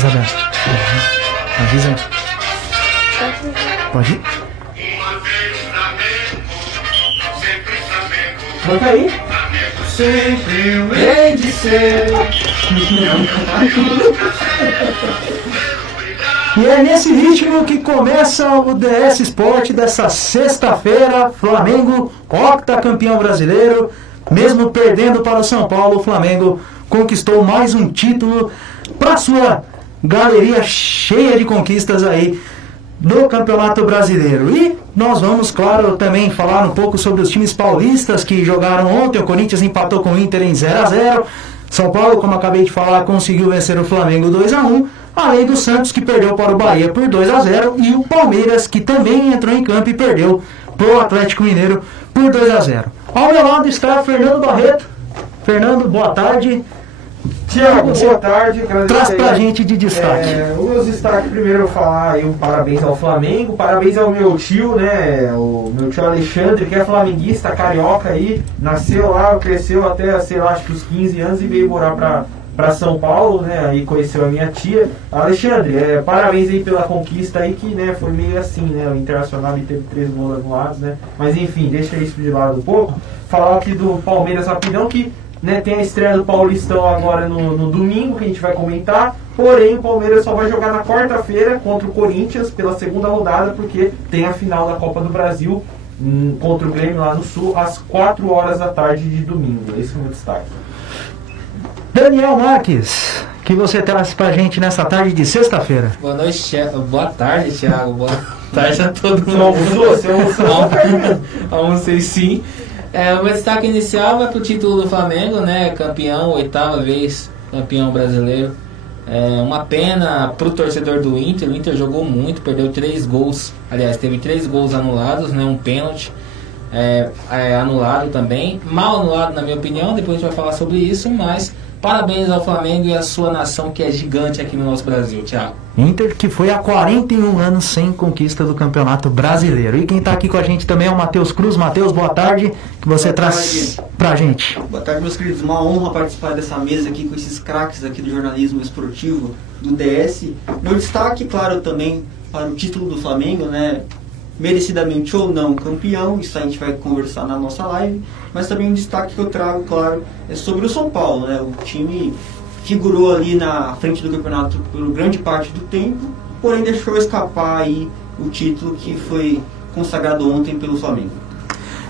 Isabel, avisa aí. Pode ir? Canta aí. Sempre hei de ser. E é nesse ritmo que começa o DS Sport dessa sexta-feira. Flamengo, octacampeão brasileiro. Mesmo perdendo para o São Paulo, o Flamengo conquistou mais um título para sua galeria cheia de conquistas aí do Campeonato Brasileiro. E nós vamos, claro, também falar um pouco sobre os times paulistas que jogaram ontem. O Corinthians empatou com o Inter em 0-0. São Paulo, como acabei de falar, conseguiu vencer o Flamengo 2-1. Além do Santos, que perdeu para o Bahia por 2-0. E o Palmeiras, que também entrou em campo e perdeu para o Atlético Mineiro por 2-0. Ao meu lado está Fernando Barreto. Fernando, boa tarde. Tiago, boa tarde. Traz pra gente de destaque. Os meus destaques, primeiro eu falar aí um parabéns ao Flamengo, parabéns ao meu tio, né, o meu tio Alexandre, que é flamenguista, carioca aí, nasceu lá, cresceu até, sei lá, acho que os 15 anos e veio morar pra São Paulo, né, aí conheceu a minha tia. Alexandre, parabéns aí pela conquista aí, que, né, foi meio assim, né, o Internacional teve 3 gols anulados, né, mas enfim, deixa isso de lado um pouco. Falar aqui do Palmeiras rapidão, que né, tem a estreia do Paulistão agora no domingo, que a gente vai comentar. Porém, o Palmeiras só vai jogar na quarta-feira contra o Corinthians pela segunda rodada, porque tem a final da Copa do Brasil contra o Grêmio lá no Sul, às 4 horas da tarde de domingo. Esse é o meu destaque. Daniel Marques, que você traz pra gente nessa tarde de sexta-feira? Boa noite, boa tarde, Thiago. Boa tarde a todo mundo. Você almoçou? Almocei sim. O meu destaque inicial vai pro título do Flamengo, né? Campeão, 8ª vez campeão brasileiro. Uma pena pro torcedor do Inter. O Inter jogou muito, perdeu 3 gols. Aliás, teve 3 gols anulados, né? Um pênalti anulado também. Mal anulado, na minha opinião. Depois a gente vai falar sobre isso, mas parabéns ao Flamengo e à sua nação, que é gigante aqui no nosso Brasil, Thiago. Inter, que foi há 41 anos sem conquista do Campeonato Brasileiro. E quem está aqui com a gente também é o Matheus Cruz. Matheus, boa tarde. Que você traz pra gente? Boa tarde, meus queridos. Uma honra participar dessa mesa aqui com esses craques aqui do jornalismo esportivo do DS. Meu destaque, claro, também para o título do Flamengo, né? Merecidamente ou não campeão, isso a gente vai conversar na nossa live, mas também um destaque que eu trago, claro, é sobre o São Paulo, né? O time figurou ali na frente do campeonato por grande parte do tempo, porém deixou escapar aí o título que foi consagrado ontem pelo Flamengo.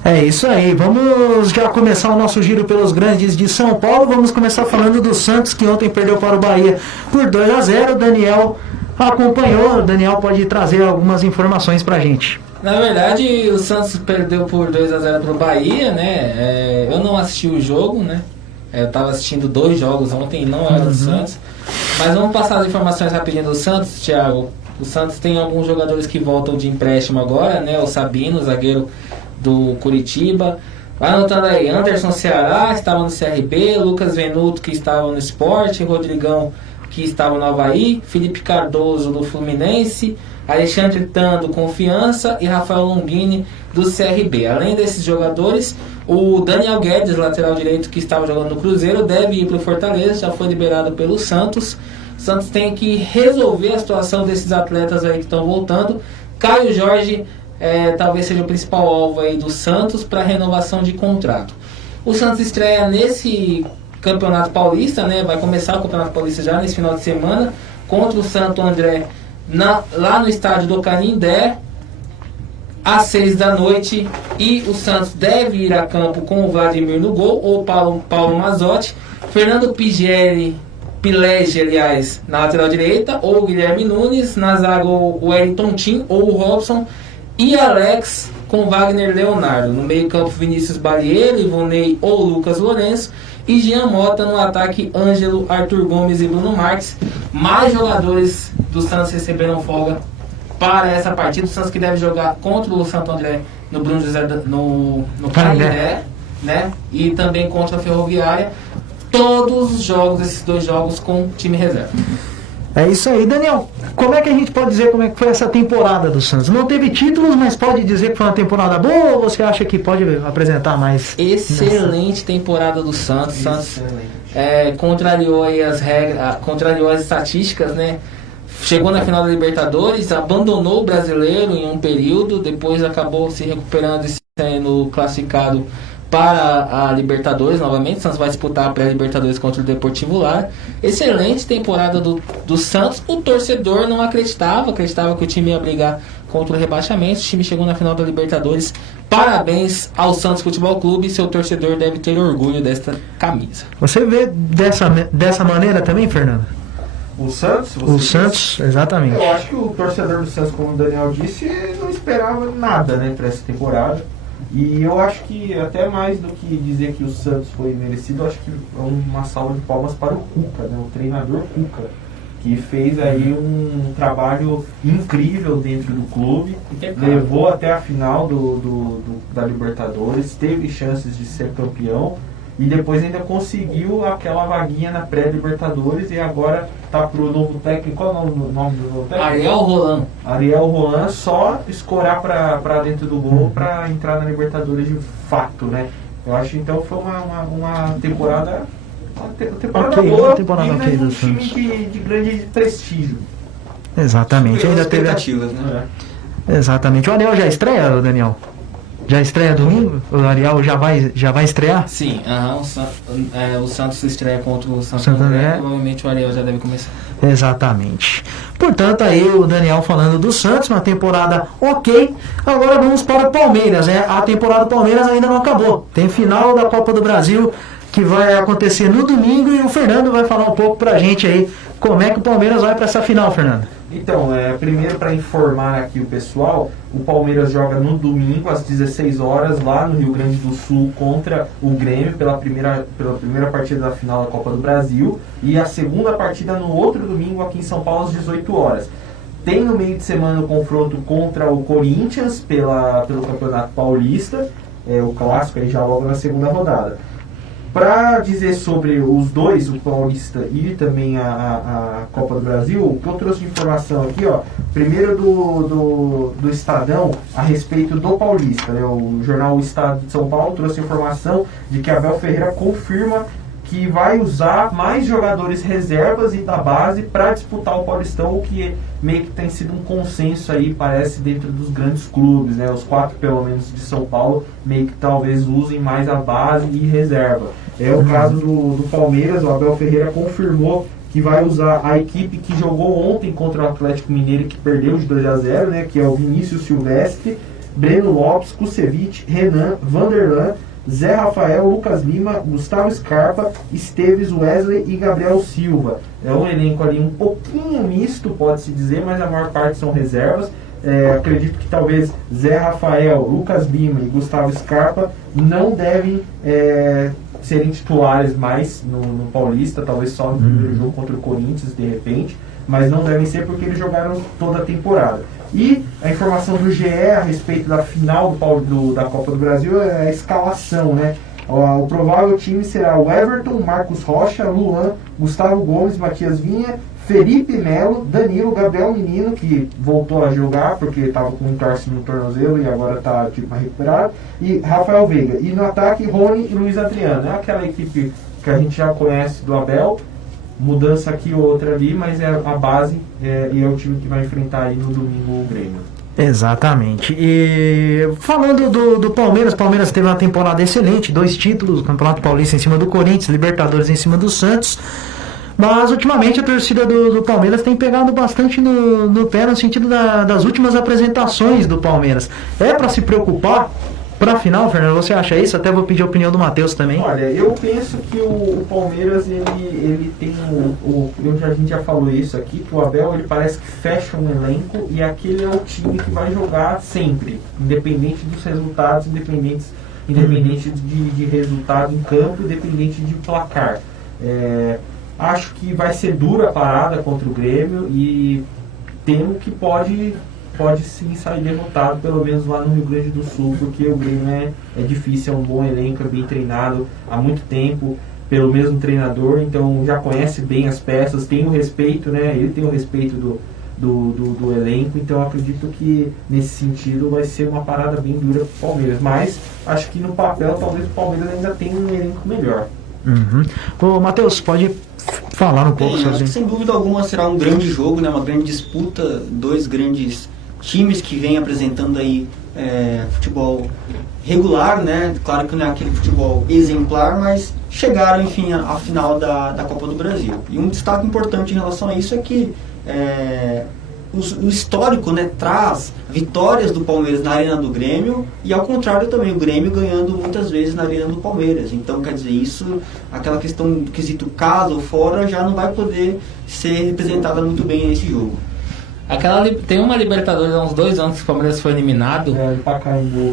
É isso aí, vamos já começar o nosso giro pelos grandes de São Paulo. Vamos começar falando do Santos, que ontem perdeu para o Bahia por 2-0. Daniel acompanhou. O Daniel pode trazer algumas informações pra gente. Na verdade, o Santos perdeu por 2-0 pro Bahia, né? Eu não assisti o jogo, né? Eu estava assistindo 2 jogos ontem, não era do Santos. Mas vamos passar as informações rapidinho do Santos, Thiago. O Santos tem alguns jogadores que voltam de empréstimo agora, né? O Sabino, zagueiro do Curitiba. Vai anotando aí, Anderson Ceará, estava no CRB, Lucas Venuto, que estava no Sport, Rodrigão, que estava no Avaí, Felipe Cardoso, do Fluminense, Alexandre Tan, do Confiança, e Rafael Longini, do CRB. Além desses jogadores, o Daniel Guedes, lateral direito, que estava jogando no Cruzeiro, deve ir para o Fortaleza, já foi liberado pelo Santos. O Santos tem que resolver a situação desses atletas aí que estão voltando. Caio Jorge talvez seja o principal alvo aí do Santos para renovação de contrato. O Santos estreia nesse Campeonato Paulista, né? Vai começar o Campeonato Paulista já nesse final de semana contra o Santo André lá no estádio do Canindé às 6 da noite, e o Santos deve ir a campo com o Vladimir no gol ou Paulo Mazzotti, Fernando Pilege, aliás, na lateral direita, ou Guilherme Nunes, na zaga o Wellington Tim ou o Robson, e Alex com Wagner Leonardo, no meio campo Vinícius Balieiro, Ivonei ou Lucas Lourenço, e Jean Mota no ataque, Ângelo, Arthur Gomes e Bruno Marques. Mais jogadores do Santos receberam folga para essa partida. O Santos que deve jogar contra o Santo André no Bruno José no Canindé, né? E também contra a Ferroviária. Todos os jogos, esses 2 jogos com time reserva. É isso aí, Daniel. Como é que a gente pode dizer como é que foi essa temporada do Santos? Não teve títulos, mas pode dizer que foi uma temporada boa ou você acha que pode apresentar mais? Excelente temporada do Santos. Santos contrariou aí as regras, contrariou as estatísticas, né? Chegou na final da Libertadores, abandonou o brasileiro em um período, depois acabou se recuperando e sendo classificado para a Libertadores novamente. O Santos vai disputar a pré-Libertadores contra o Deportivo Lara. Excelente temporada do Santos. O torcedor não acreditava que o time ia brigar contra o rebaixamento. O time chegou na final da Libertadores. Parabéns ao Santos Futebol Clube. Seu torcedor deve ter orgulho desta camisa. Você vê dessa maneira também, Fernando? O Santos? O Santos, exatamente. Eu acho que o torcedor do Santos, como o Daniel disse, não esperava nada, né, para essa temporada. E eu acho que até mais do que dizer que o Santos foi merecido, eu acho que é uma salva de palmas para o Cuca, né, o treinador Cuca, que fez aí um trabalho incrível dentro do clube, levou até a final da Libertadores, teve chances de ser campeão e depois ainda conseguiu aquela vaguinha na pré-Libertadores e agora tá pro novo técnico. Qual é o nome do novo técnico? Ariel Roland, só escorar para dentro do gol para entrar na Libertadores de fato, né? Eu acho então foi uma temporada boa, okay um time de grande prestígio. Exatamente, ainda teve expectativas, né? Exatamente. O Ariel já estreia, Daniel? Já estreia domingo? O Ariel já vai estrear? Sim, o Santos estreia contra o Santo André. Provavelmente o Ariel já deve começar. Exatamente. Portanto, aí o Daniel falando do Santos, uma temporada ok. Agora vamos para o Palmeiras, né? A temporada do Palmeiras ainda não acabou. Tem final da Copa do Brasil que vai acontecer no domingo e o Fernando vai falar um pouco pra gente aí como é que o Palmeiras vai para essa final, Fernando. Então, primeiro para informar aqui o pessoal, o Palmeiras joga no domingo às 16 horas lá no Rio Grande do Sul contra o Grêmio pela primeira partida da final da Copa do Brasil e a segunda partida no outro domingo aqui em São Paulo às 18 horas. Tem no meio de semana o confronto contra o Corinthians pelo Campeonato Paulista, o clássico aí já logo na segunda rodada. Para dizer sobre os dois, o Paulista e também a Copa do Brasil, o que eu trouxe de informação aqui, primeiro do Estadão a respeito do Paulista, né? O jornal O Estado de São Paulo trouxe informação de que Abel Ferreira confirma que vai usar mais jogadores reservas e da base para disputar o Paulistão, o que meio que tem sido um consenso aí, parece, dentro dos grandes clubes, né? Os 4, pelo menos, de São Paulo, meio que talvez usem mais a base e reserva. É o caso do Palmeiras, o Abel Ferreira confirmou que vai usar a equipe que jogou ontem contra o Atlético Mineiro, que perdeu de 2-0, né? Que é o Vinícius Silvestre, Breno Lopes, Kusevich, Renan, Vanderlan, Zé Rafael, Lucas Lima, Gustavo Scarpa, Esteves, Wesley e Gabriel Silva. É um elenco ali um pouquinho misto, pode-se dizer, mas a maior parte são reservas. Acredito que talvez Zé Rafael, Lucas Lima e Gustavo Scarpa não devem serem titulares mais no Paulista, talvez só no primeiro jogo contra o Corinthians, de repente, mas não devem ser porque eles jogaram toda a temporada. E a informação do GE a respeito da final da Copa do Brasil é a escalação, né? O provável time será o Everton, Marcos Rocha, Luan, Gustavo Gomes, Matias Vinha, Felipe Melo, Danilo, Gabriel Menino, que voltou a jogar porque estava com um torce no tornozelo e agora está recuperado, e Rafael Veiga. E no ataque, Rony e Luiz Adriano. É aquela equipe que a gente já conhece do Abel, mudança aqui ou outra ali, mas é a base e é o time que vai enfrentar aí no domingo o Grêmio. Exatamente. E falando do Palmeiras, Palmeiras teve uma temporada excelente, 2 títulos, Campeonato Paulista em cima do Corinthians, Libertadores em cima do Santos. Mas ultimamente a torcida do Palmeiras tem pegado bastante no pé no sentido das últimas apresentações do Palmeiras. É para se preocupar para a final, Fernando? Você acha isso? Até vou pedir a opinião do Matheus também. Olha, eu penso que o Palmeiras ele tem a gente já falou isso aqui, que o Abel ele parece que fecha um elenco e aquele é o time que vai jogar sempre, independente dos resultados, independente de resultado em campo, independente de placar. Acho que vai ser dura a parada contra o Grêmio e temo que pode sim sair derrotado, pelo menos lá no Rio Grande do Sul, porque o Grêmio é difícil, é um bom elenco, é bem treinado há muito tempo. pelo mesmo treinador, então já conhece bem as peças, tem o respeito, né? Ele tem o respeito do elenco, então acredito que nesse sentido vai ser uma parada bem dura pro Palmeiras, mas acho que no papel talvez o Palmeiras ainda tenha um elenco melhor. Ô Matheus, pode falar um pouco acho que sozinho? sem dúvida alguma será um grande jogo, né? Uma grande disputa, dois grandes times que vêm apresentando aí futebol regular, né? Claro que não é aquele futebol exemplar, mas chegaram, enfim, à final da Copa do Brasil. E um destaque importante em relação a isso é que o histórico, né, traz vitórias do Palmeiras na Arena do Grêmio e ao contrário também, o Grêmio ganhando muitas vezes na Arena do Palmeiras. Então, quer dizer, isso, aquela questão do quesito casa ou fora, já não vai poder ser representada muito bem nesse jogo. Tem uma Libertadores há uns 2 anos que o Palmeiras foi eliminado.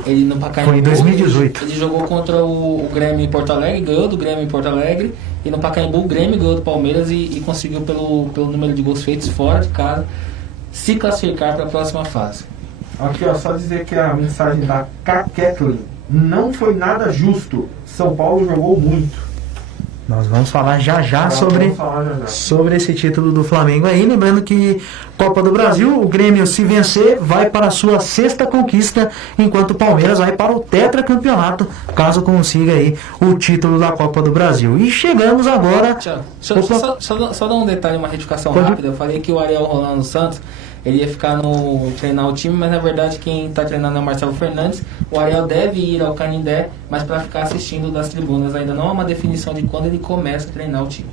Ele no Pacaembu. Foi em 2018. Ele jogou contra o Grêmio em Porto Alegre, ganhou do Grêmio em Porto Alegre. E no Pacaembu o Grêmio ganhou do Palmeiras e conseguiu pelo número de gols feitos fora de casa se classificar para a próxima fase. Aqui, ó, só dizer que a mensagem da Kathleen: não foi nada justo. São Paulo jogou muito. Nós vamos falar já sobre esse título do Flamengo aí. Lembrando que Copa do Brasil, o Grêmio, se vencer, vai para a sua 6ª conquista, enquanto o Palmeiras vai para o tetracampeonato, caso consiga aí o título da Copa do Brasil. E chegamos agora... Só dar um detalhe, uma retificação rápida. Eu falei que o Ariel Rolando Santos, ele ia ficar treinar o time, mas na verdade quem está treinando é o Marcelo Fernandes. O Ariel deve ir ao Canindé, mas para ficar assistindo das tribunas. Ainda não há uma definição de quando ele começa a treinar o time.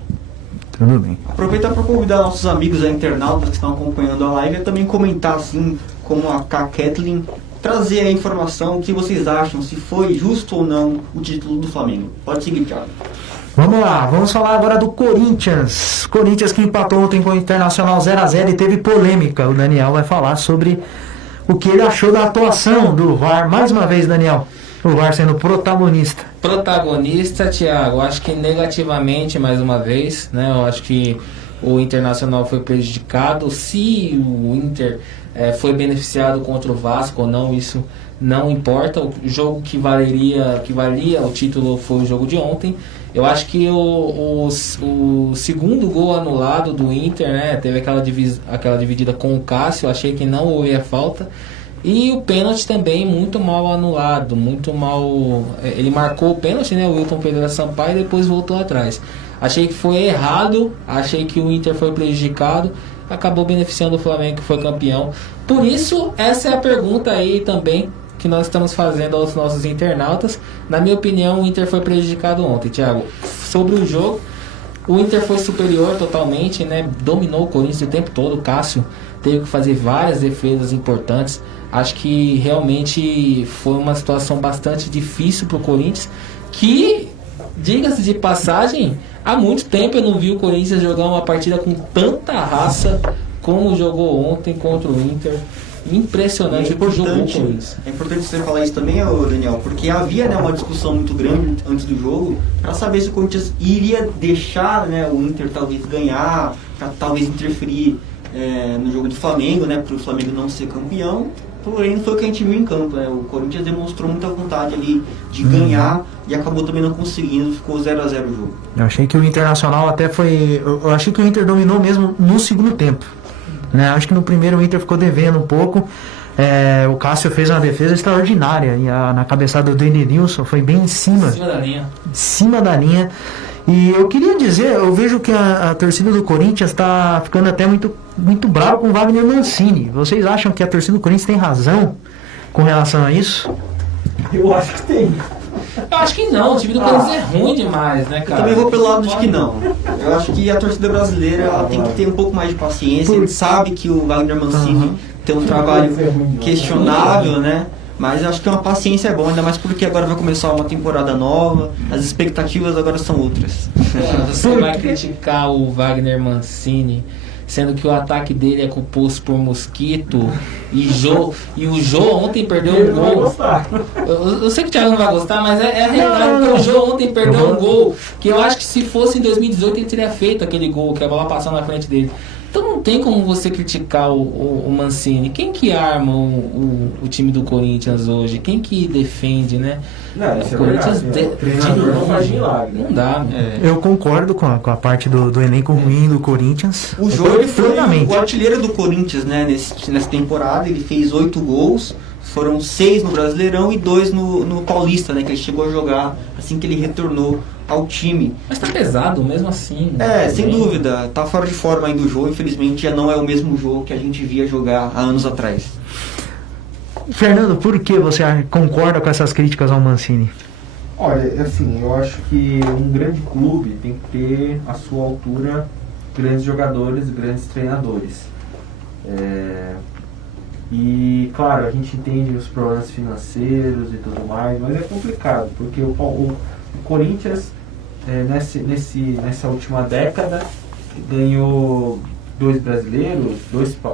Tudo bem. Aproveitar para convidar nossos amigos internautas que estão acompanhando a live a também comentar, assim, como a Kathleen, trazer a informação, o que vocês acham, se foi justo ou não o título do Flamengo. Pode seguir, Thiago. Vamos lá, vamos falar agora do Corinthians. Corinthians que empatou ontem com o Internacional 0-0 e teve polêmica. O Daniel vai falar sobre o que ele achou da atuação do VAR. Mais uma vez, Daniel, o VAR sendo protagonista. Protagonista, Thiago, acho que negativamente, mais uma vez, né? Eu acho que o Internacional foi prejudicado. Se o Inter foi beneficiado contra o Vasco ou não, isso não importa. O jogo que valia o título foi o jogo de ontem. Eu acho que o segundo gol anulado do Inter, né, teve aquela dividida com o Cássio, achei que não houve a falta. E o pênalti também muito mal anulado, muito mal. Ele marcou o pênalti, né, o Wilton Pereira Sampaio, e depois voltou atrás. Achei que foi errado, achei que o Inter foi prejudicado, acabou beneficiando o Flamengo, que foi campeão. Por isso, essa é a pergunta aí também que nós estamos fazendo aos nossos internautas. Na minha opinião, o Inter foi prejudicado ontem, Thiago. Sobre o jogo, o Inter foi superior totalmente, né? Dominou o Corinthians o tempo todo. O Cássio teve que fazer várias defesas importantes. Acho que realmente foi uma situação bastante difícil para o Corinthians, que, diga-se de passagem, há muito tempo eu não vi o Corinthians jogar uma partida com tanta raça como jogou ontem contra o Inter. Impressionante o que jogou o Corinthians. É importante você falar isso também, Daniel, porque havia, né, uma discussão muito grande antes do jogo para saber se o Corinthians iria deixar, né, o Inter talvez ganhar, para talvez interferir no jogo do Flamengo, né, para o Flamengo não ser campeão. Porém, foi o que a gente viu em campo, né? O Corinthians demonstrou muita vontade ali de ganhar e acabou também não conseguindo, ficou 0-0 o jogo. Eu achei que o Internacional até foi... Eu achei que o Inter dominou mesmo no segundo tempo, né? Acho que no primeiro o Inter ficou devendo um pouco. O Cássio fez uma defesa extraordinária e na cabeçada do Edenilson foi bem em cima. Em cima da linha. E eu queria dizer, eu vejo que a torcida do Corinthians está ficando até muito brava com o Wagner Mancini. Vocês acham que a torcida do Corinthians tem razão com relação a isso? Eu acho que tem. Eu acho que não, o time do Corinthians é ruim demais, né, cara? Eu também vou pelo lado de que não. Eu acho que a torcida brasileira ela tem que ter um pouco mais de paciência. A gente sabe que o Wagner Mancini tem um trabalho questionável, né? Mas eu acho que uma paciência é bom, ainda mais porque agora vai começar uma temporada nova, as expectativas agora são outras. Você vai criticar o Wagner Mancini, sendo que o ataque dele é composto por Mosquito e o Jô ontem perdeu um gol. Eu sei que o Thiago não vai gostar, mas é a realidade, porque o Jô ontem perdeu um gol que eu acho que se fosse em 2018 ele teria feito aquele gol, que a bola passando na frente dele. Então não tem como você criticar o Mancini. Quem que arma o time do Corinthians hoje? Quem que defende, né? Não, isso o Corinthians verdade, o treinador não faz milagre. Não dá, né? Eu concordo com a parte do elenco ruim do Corinthians. O Jô ele foi plenamente. o artilheiro do Corinthians, né, nessa temporada. Ele fez 8 gols, foram 6 no Brasileirão e 2 no Paulista, né, que ele chegou a jogar assim que ele retornou ao time. Mas tá pesado mesmo assim. Sem dúvida, tá fora de forma ainda o Jô, infelizmente já não é o mesmo Jô que a gente via jogar há anos atrás. Fernando, por que você concorda com essas críticas ao Mancini? Olha, assim, eu acho que um grande clube tem que ter à sua altura grandes jogadores, grandes treinadores. E, claro, a gente entende os problemas financeiros e tudo mais, mas é complicado, porque o Corinthians, nessa última década, ganhou 2 brasileiros,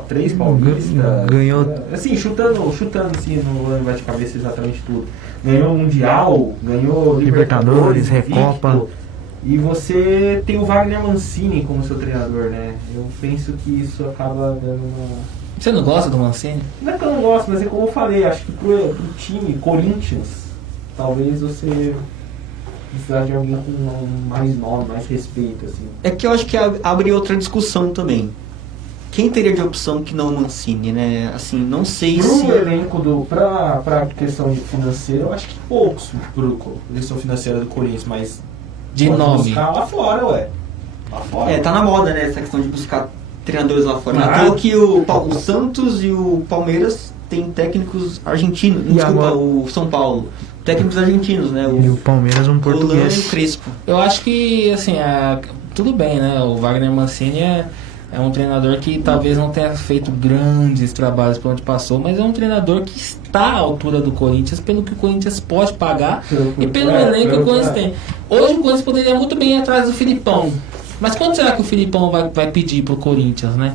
3 paulistas. Ganhou. Assim, chutando assim, não vou lembrar de cabeça exatamente tudo. Ganhou Mundial, ganhou Libertadores, Recopa. Victo, e você tem o Wagner Mancini como seu treinador, né? Eu penso que isso acaba dando uma... Você não gosta do Mancini? Não é que eu não gosto, mas é como eu falei, acho que pro time Corinthians, talvez você precisar de alguém com mais nome, mais respeito, assim. É que eu acho que abre outra discussão também. Quem teria de opção que não o Mancini, né? Assim, não sei se... Pro elenco pra questão de financeira, eu acho que poucos pro questão financeira do Corinthians, mas... De pode nome. buscar lá fora, ué. Lá fora. Tá na moda, né, essa questão de buscar treinadores lá fora. Ah. Até que o Santos e o Palmeiras têm técnicos argentinos. E Desculpa, agora? o São Paulo. Técnicos argentinos, né? E o Palmeiras um Roland e o português. Crespo. Eu acho que, assim, tudo bem, né? O Wagner Mancini é um treinador que talvez não tenha feito grandes trabalhos por onde passou, mas é um treinador que está à altura do Corinthians, pelo que o Corinthians pode pagar e pelo elenco que o Corinthians tem. Hoje o Corinthians poderia muito bem ir atrás do Filipão. Mas quanto será que o Filipão vai pedir pro Corinthians, né?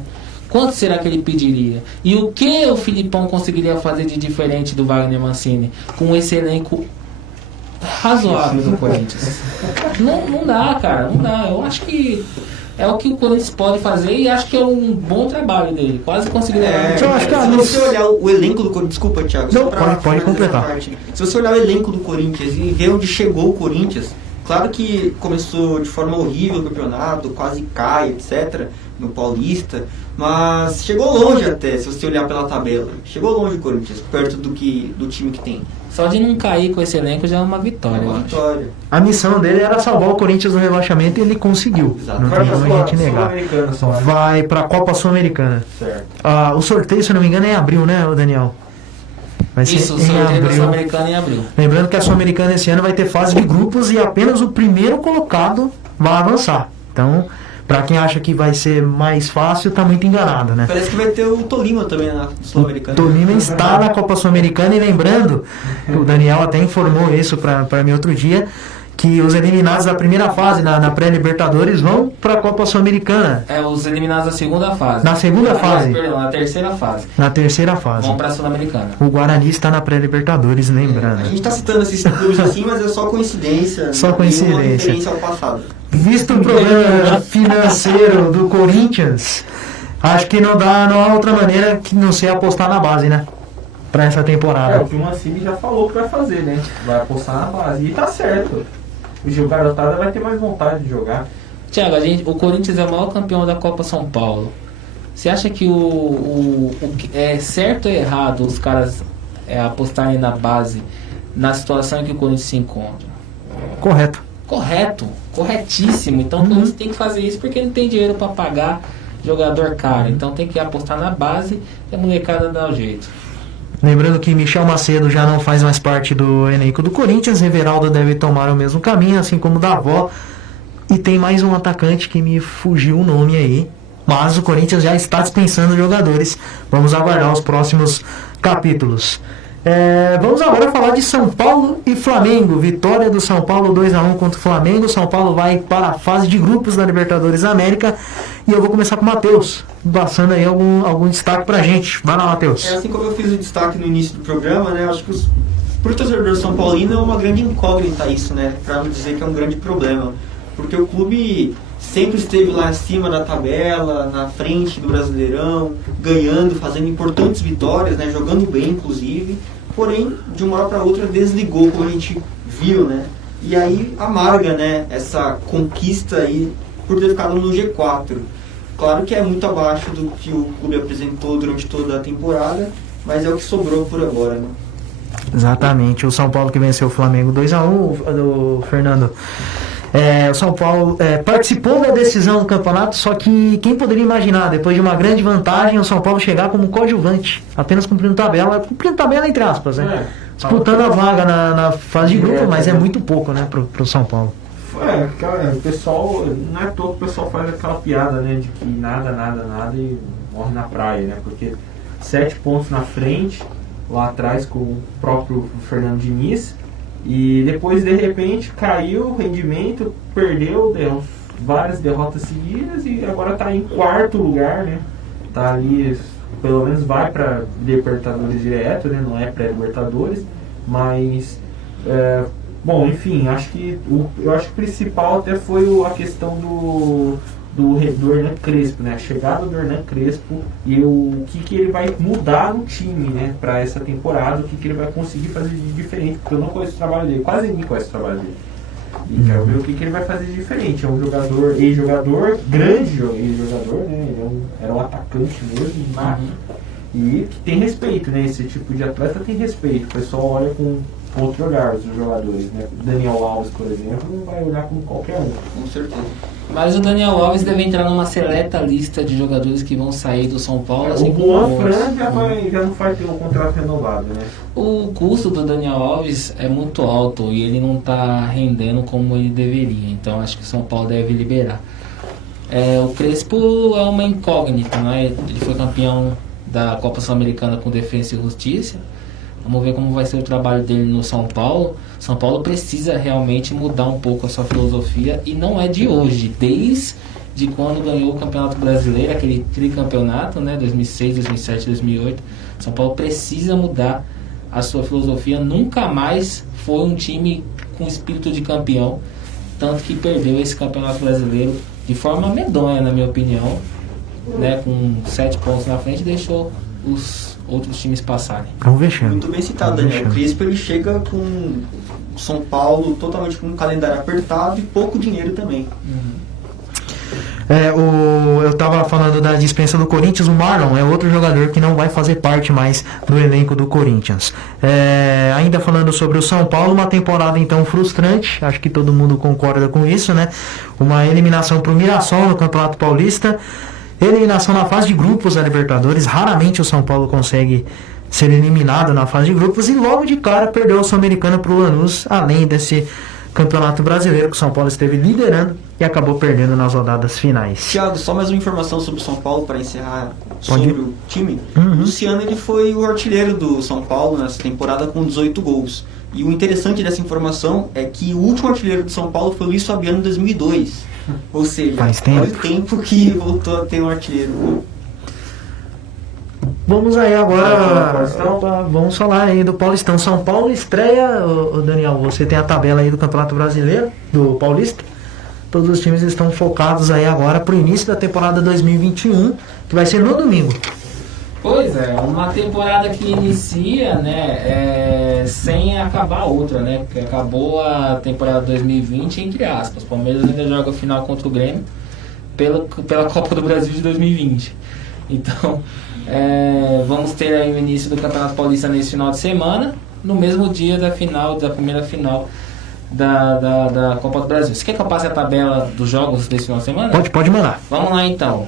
Quanto será que ele pediria? E o que o Filipão conseguiria fazer de diferente do Wagner Mancini com esse elenco razoável do Corinthians? Não dá, cara, não dá. Eu acho que é o que o Corinthians pode fazer e acho que é um bom trabalho dele. Quase conseguiria. Eu acho que Se você olhar o elenco do Corinthians... Desculpa, Thiago. Não, só pra pode finalizar completar. essa parte. Se você olhar o elenco do Corinthians e ver onde chegou o Corinthians... Claro que começou de forma horrível o campeonato, quase cai, etc., no Paulista, mas chegou longe até, se você olhar pela tabela. Chegou longe o Corinthians, perto do time que tem. Só de não cair com esse elenco já é uma vitória, eu Uma acho. vitória. A missão dele era salvar o Corinthians do rebaixamento e ele conseguiu. Exato. Não Vai tem pra como a gente negar. Sul-Americana só. Vai pra Copa Sul-Americana. Certo. O sorteio, se eu não me engano, é em abril, né, Daniel? Vai ser Isso, o em sorteio da abril. Sul-Americana em abril. Lembrando que a Sul-Americana esse ano vai ter fase de grupos e apenas o primeiro colocado vai avançar. Então, pra quem acha que vai ser mais fácil, tá muito enganado, né? Parece que vai ter o Tolima também na Sul-Americana. Tolima está na Copa Sul-Americana e lembrando, o Daniel até informou isso pra mim outro dia, que os eliminados da primeira fase na pré-Libertadores vão pra Copa Sul-Americana. Os eliminados da segunda fase. Na segunda fase? Perdão, na terceira fase. Na terceira fase. Vão pra Sul-Americana. O Guarani está na pré-Libertadores, A lembrando. gente tá citando esses clubes assim, mas é só coincidência. Só nenhuma coincidência. referência ao passado. Visto o problema financeiro do Corinthians, acho que não há outra maneira que não ser apostar na base, né? Pra essa temporada. O que o Mancini já falou que vai fazer, né? Vai apostar na base. E tá certo. O garotada vai ter mais vontade de jogar. Thiago, o Corinthians é o maior campeão da Copa São Paulo. Você acha que o é certo ou errado os caras apostarem na base na situação em que o Corinthians se encontra? Correto. Correto, corretíssimo. Então o Corinthians tem que fazer isso porque não tem dinheiro para pagar jogador caro. Então tem que apostar na base e a molecada dá o jeito. Lembrando que Michel Macedo já não faz mais parte do elenco do Corinthians, Everaldo deve tomar o mesmo caminho, assim como Davó. E tem mais um atacante que me fugiu o nome aí. Mas o Corinthians já está dispensando jogadores. Vamos aguardar os próximos capítulos. Vamos agora falar de São Paulo e Flamengo. Vitória do São Paulo 2-1 contra o Flamengo. São Paulo vai para a fase de grupos da Libertadores da América. E eu vou começar com o Matheus, passando aí algum destaque pra gente. Vai lá, Matheus. Assim como eu fiz o destaque no início do programa, né? Acho que pro torcedor São Paulino é uma grande incógnita isso, né? Pra não dizer que é um grande problema. Porque o clube sempre esteve lá acima da tabela, na frente do Brasileirão, ganhando, fazendo importantes vitórias, né, jogando bem inclusive, porém de uma hora para outra desligou, como a gente viu, né, e aí amarga, né, essa conquista aí por ter ficado no G4. Claro que é muito abaixo do que o clube apresentou durante toda a temporada, mas é o que sobrou por agora, né. Exatamente, o São Paulo que venceu o Flamengo 2-1, do Fernando. O São Paulo participou da decisão do campeonato, só que quem poderia imaginar, depois de uma grande vantagem, o São Paulo chegar como coadjuvante, apenas cumprindo tabela entre aspas, né? Disputando a vaga na fase de grupo, mas é muito pouco, né, pro São Paulo. O pessoal, não é todo o pessoal faz aquela piada, né, de que nada e morre na praia, né, porque 7 pontos na frente, lá atrás com o próprio Fernando Diniz, e depois de repente caiu o rendimento, perdeu, deu várias derrotas seguidas e agora está em 4º lugar, né? Tá ali, pelo menos vai para Libertadores direto, né? Não é pré-Libertadores, mas bom, enfim, eu acho que o principal até foi a questão do Hernan Crespo, né? A chegada do Hernan Crespo e o que ele vai mudar no time, né? Para essa temporada, o que ele vai conseguir fazer de diferente, porque eu não conheço o trabalho dele, quase ninguém conhece o trabalho dele. E quero ver o que ele vai fazer de diferente. É um jogador, ex-jogador, grande ex-jogador, né? Ele era um atacante mesmo, e que tem respeito, né? Esse tipo de atleta tem respeito. O pessoal olha com outro olhar os jogadores, né? Daniel Alves, por exemplo, não vai olhar como qualquer um. Com certeza. Mas o Daniel Alves deve entrar numa seleta lista de jogadores que vão sair do São Paulo. Assim, o Juan Fran já não vai ter o contrato renovado, né? O custo do Daniel Alves é muito alto e ele não está rendendo como ele deveria. Então acho que o São Paulo deve liberar. O Crespo é uma incógnita, né? Ele foi campeão da Copa Sul-Americana com Defensa e Justiça. Vamos ver como vai ser o trabalho dele no São Paulo. São Paulo precisa realmente mudar um pouco a sua filosofia e não é de hoje, desde quando ganhou o Campeonato Brasileiro, aquele tricampeonato, né, 2006, 2007, 2008. São Paulo precisa mudar a sua filosofia. Nunca mais foi um time com espírito de campeão, tanto que perdeu esse Campeonato Brasileiro de forma medonha, na minha opinião, né, com 7 pontos na frente, deixou os outros times passarem. Muito bem citado, Daniel. O Crespo ele chega com o São Paulo totalmente com um calendário apertado e pouco dinheiro também. Eu estava falando da dispensa do Corinthians. O Marlon é outro jogador que não vai fazer parte mais do elenco do Corinthians. Ainda falando sobre o São Paulo, uma temporada então frustrante, acho que todo mundo concorda com isso, né? Uma eliminação para o Mirassol no Campeonato Paulista, eliminação na fase de grupos da Libertadores. Raramente o São Paulo consegue ser eliminado na fase de grupos e logo de cara perdeu a Sul-Americana para o Lanús, além desse Campeonato Brasileiro que o São Paulo esteve liderando e acabou perdendo nas rodadas finais. Thiago, só mais uma informação sobre o São Paulo para encerrar sobre o time. O Luciano ele foi o artilheiro do São Paulo nessa temporada com 18 gols. E o interessante dessa informação é que o último artilheiro do São Paulo foi o Luiz Fabiano em 2002. Ou seja, olha o tempo que voltou a ter um artilheiro. Vamos aí agora, vamos falar aí do Paulistão. São Paulo estreia, Daniel, você tem a tabela aí do Campeonato Brasileiro, do Paulista. Todos os times estão focados aí agora para o início da temporada 2021, que vai ser no domingo. Pois é, uma temporada que inicia, né, sem acabar a outra, né, porque acabou a temporada 2020, entre aspas. O Palmeiras ainda joga a final contra o Grêmio pela Copa do Brasil de 2020. Então, vamos ter aí o início do Campeonato Paulista nesse final de semana, no mesmo dia da primeira final da Copa do Brasil. Você quer que eu passe a tabela dos jogos desse final de semana? Pode mandar. Vamos lá então.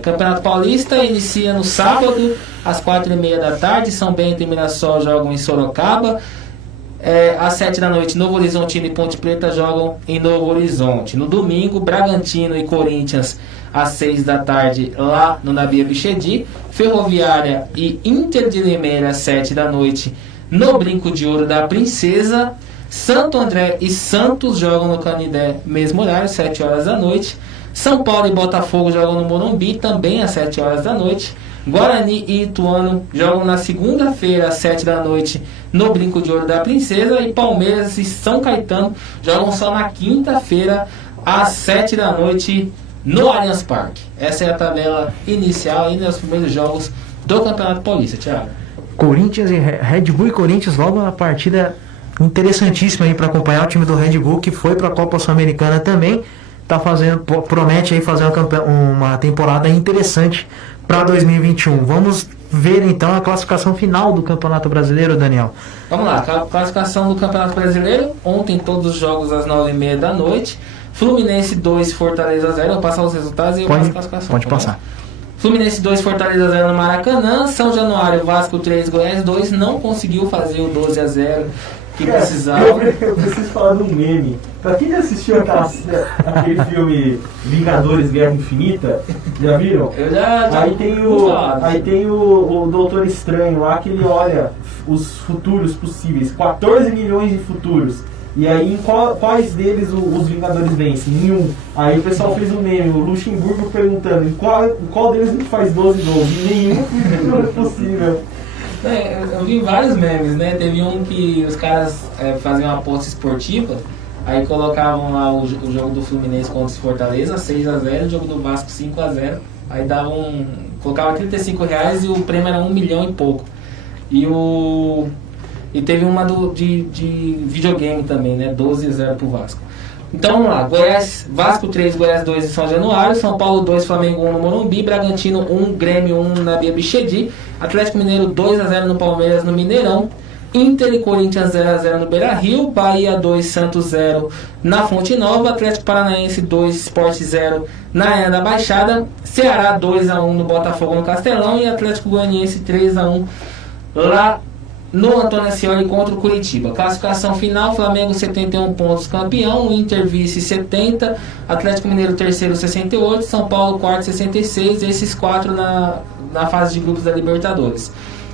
Campeonato Paulista inicia no sábado às 4h30 da tarde. São Bento e Mirassol jogam em Sorocaba. Às 7 da noite, Novo Horizontino e Ponte Preta jogam em Novo Horizonte. No domingo, Bragantino e Corinthians às 6 da tarde lá no Nabi Abichedi. Ferroviária e Inter de Limeira às 7 da noite no Brinco de Ouro da Princesa. Santo André e Santos jogam no Canindé, mesmo horário, 7 horas da noite. São Paulo e Botafogo jogam no Morumbi, também às 7 horas da noite. Guarani e Ituano jogam na segunda-feira, às 7 da noite, no Brinco de Ouro da Princesa. E Palmeiras e São Caetano jogam só na quinta-feira, às 7 da noite no Allianz Parque. Essa é a tabela inicial ainda nos primeiros jogos do Campeonato Paulista, Thiago. Corinthians e Red Bull e Corinthians, logo uma partida interessantíssima aí para acompanhar o time do Red Bull, que foi para a Copa Sul-Americana também. Tá fazendo, promete aí fazer uma temporada interessante para 2021. Vamos ver então a classificação final do Campeonato Brasileiro, Daniel. Vamos lá, classificação do Campeonato Brasileiro. Ontem todos os jogos às 9h30 da noite. Fluminense 2, Fortaleza 0. Vou passar os resultados e eu passo a classificação. Pode passar. Fluminense 2, Fortaleza 0 no Maracanã. São Januário, Vasco 3, Goiás 2. Não conseguiu fazer o 12-0 que precisava. Eu preciso falar de um meme. Pra quem já assistiu aquele filme Vingadores Guerra Infinita, já viram? Eu já Aí tem o Doutor Estranho lá, que ele olha os futuros possíveis, 14 milhões de futuros. E aí, em quais deles os Vingadores vencem? Nenhum. Aí o pessoal fez um meme, o Luxemburgo perguntando em qual deles não faz 12 gols? Nenhum não é possível. Eu vi vários memes, né? Teve um que os caras faziam uma aposta esportiva, aí colocavam lá o jogo do Fluminense contra o Fortaleza, 6-0, o jogo do Vasco 5-0, aí colocava R$35 e o prêmio era 1 milhão e pouco. E teve uma de videogame também, né? 12-0 pro Vasco. Então vamos lá, Vasco 3, Goiás 2 em São Januário, São Paulo 2, Flamengo 1 no Morumbi, Bragantino 1, Grêmio 1 na Bia Bichedi, Atlético Mineiro 2-0 no Palmeiras no Mineirão, Inter e Corinthians 0-0 no Beira-Rio, Bahia 2, Santos 0 na Fonte Nova, Atlético Paranaense 2, Sport 0 na Arena da Baixada, Ceará 2-1 no Botafogo no Castelão e Atlético Goianiense 3-1 lá no Antônio Ascioli contra o Curitiba. Classificação final: Flamengo 71 pontos, campeão, Inter vice 70, Atlético Mineiro terceiro 68, São Paulo quarto 66, esses quatro na fase de grupos da Libertadores.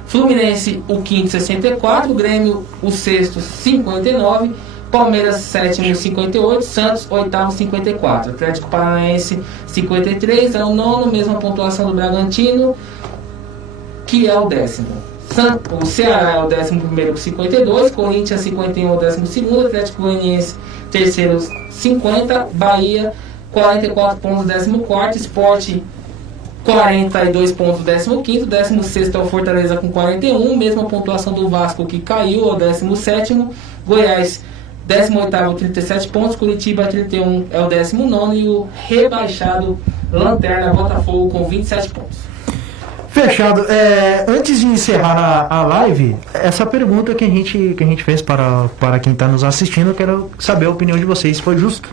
Fluminense o quinto 64, Grêmio o sexto 59, Palmeiras sétimo 58, Santos oitavo 54, Atlético Paranaense 53 é o nono, mesma pontuação do Bragantino, que é o 10º. O Ceará é o 11º com 52, Corinthians 51 é o 12º, Atlético Goianiense terceiro 50, Bahia 44 pontos 14º, Sport 42 pontos 15º, 16º é o Fortaleza com 41, mesma pontuação do Vasco que caiu ao 17º, Goiás 18º 37 pontos, Curitiba 31 é o 19º e o rebaixado Lanterna Botafogo com 27 pontos. Fechado. Antes de encerrar a live, essa pergunta que a gente fez para quem está nos assistindo, eu quero saber a opinião de vocês. Foi justo?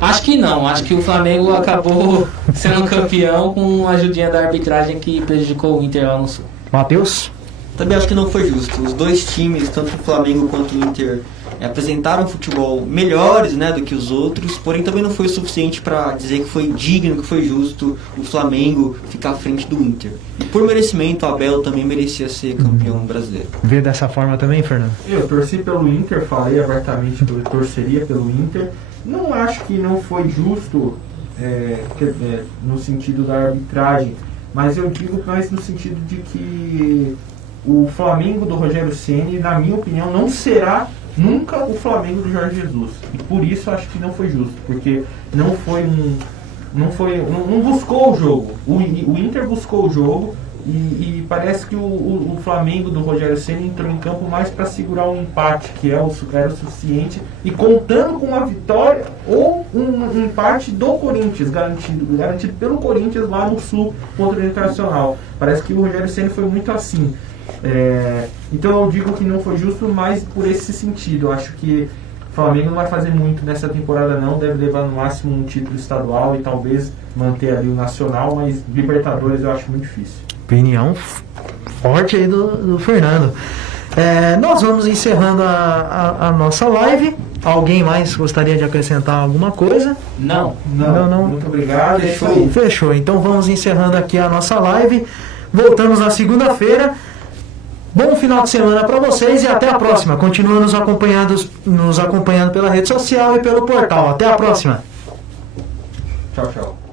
Acho que não. Acho que o Flamengo acabou sendo campeão com a ajudinha da arbitragem que prejudicou o Inter lá no Sul. Matheus? Também acho que não foi justo. Os dois times, tanto o Flamengo quanto o Inter, apresentaram futebol melhores, né, do que os outros, porém também não foi o suficiente para dizer que foi digno, que foi justo o Flamengo ficar à frente do Inter. E por merecimento, o Abel também merecia ser campeão brasileiro. Vê dessa forma também, Fernando? Eu torci pelo Inter, falei abertamente que eu torceria pelo Inter. Não acho que não foi justo no sentido da arbitragem, mas eu digo mais no sentido de que o Flamengo do Rogério Ceni, na minha opinião, não será nunca o Flamengo do Jorge Jesus. E por isso acho que não foi justo, porque não buscou o jogo. O Inter buscou o jogo e parece que o Flamengo do Rogério Ceni entrou em campo mais para segurar um empate, que era o suficiente, e contando com uma vitória ou um empate do Corinthians, garantido pelo Corinthians lá no Sul contra o Internacional. Parece que o Rogério Ceni foi muito assim. Então eu digo que não foi justo, mas por esse sentido. Eu acho que o Flamengo não vai fazer muito nessa temporada não, deve levar no máximo um título estadual e talvez manter ali o nacional, mas Libertadores eu acho muito difícil. Opinião forte aí do Fernando. Nós vamos encerrando a nossa live. Alguém mais gostaria de acrescentar alguma coisa? Não. Muito obrigado. Fechou. Então vamos encerrando aqui a nossa live. Voltamos na segunda-feira. Bom final de semana para vocês e até a próxima. Continua nos acompanhando pela rede social e pelo portal. Até a próxima. Tchau, tchau.